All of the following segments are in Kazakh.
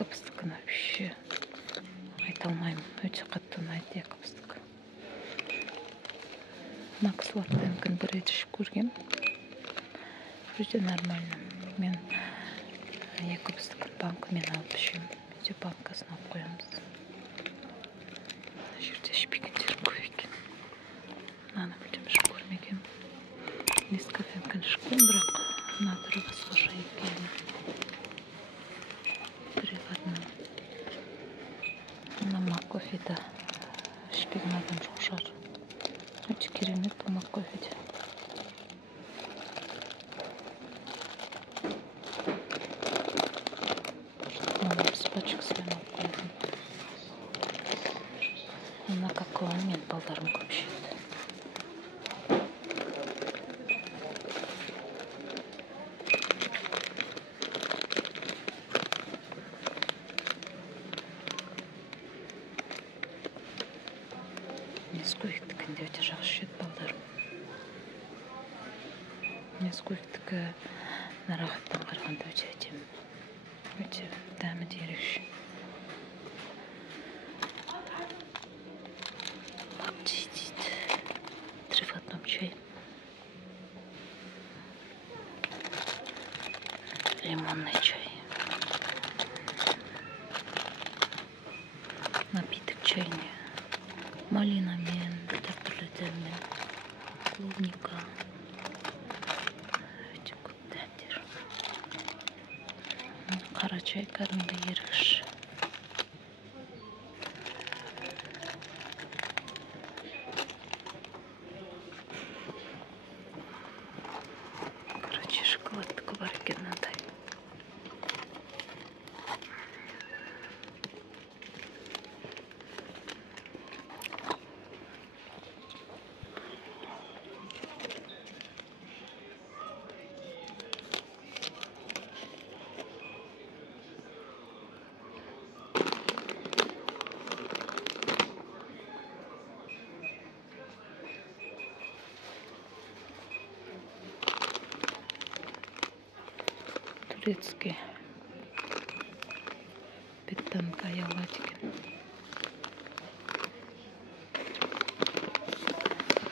Якобстікін вообще айта алмаймын. Өте қатты ұнайды Якобстік. Макс Латвенкін бір рет ішіп көргем. Өте нормально. Мен Якобстікін банкымен алып ішем. Өте банкасын алып қоямыз. Мына жерде ішпегендерім көп екен. Мынаны мүлдем ішіп көрмегем. Нескафенкін ішкем, бірақ мына түрі басқаша екен. Три в одном. Мына маккофеде ішпеген адам жоқ шығар. Өте керемет бұл маккофеде. Оны біз пачкасымен алып қойдым. Мына какаоны мен балдарым көп ішеді. Несквиктікі де өте жақсы ішеді балдарым. Несквиктікі нарағаттан қарағанда өте әдемі. Өте дәмі де ерекше. Лапти дейді. Три в одном чай. Лимонный чай. Напиток чайный. Малинамен, әртүрлі дәммен, клубника. Өте көп дәмдер. Қара чай кәдімгі ерекше. Короче, шоколадтікі бар екен мынандай. Турецкий питтанка аяла деген.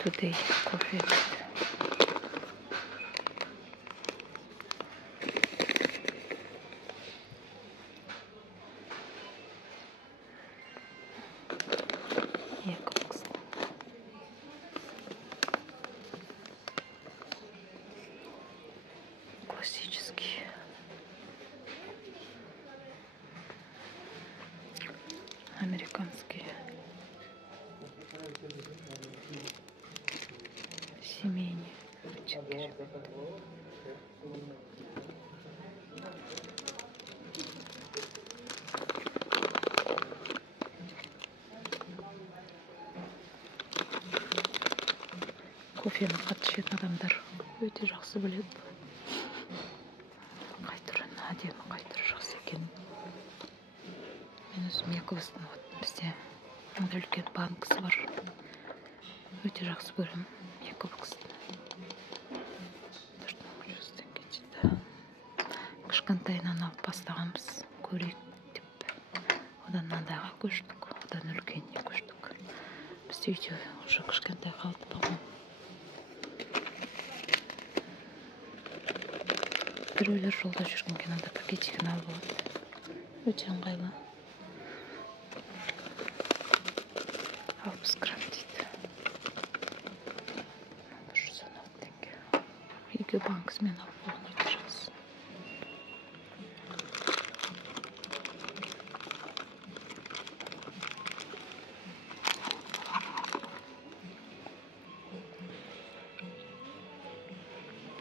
Today кофе. Якобс. Классический. Американский. Семейный. Кофені қатты ішетін адамдар өте жақсы біледі. Қай түрін әдемі, қай түрі жақсы екен. Мен өзім Якобстің бізде мынандай үлкен банкасы бар. Өте жақсы көремін Якобстың. 400 теңге дейді. Кішкентайынан алып бастағанбыз, көрейік деп. Одан мынандайға көштік, одан үлкеніне көштік. Бізде үйде уже кішкентай қалды болған. Біреулер жолда жүргенге мынандай пакетикін алып алады. Өте ыңғайлы. 60 грамм дейді. 116 теңге. Үйге банкасымен алып болған өте жақсы.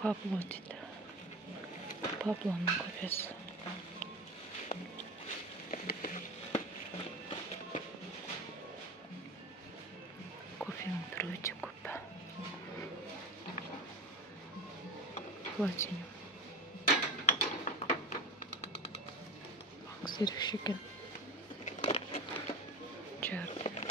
Пабло дейді. Паблоның кофесі. Кофенің түрі өте көп. Платинум. Банкасы ерекше екен. Жарды.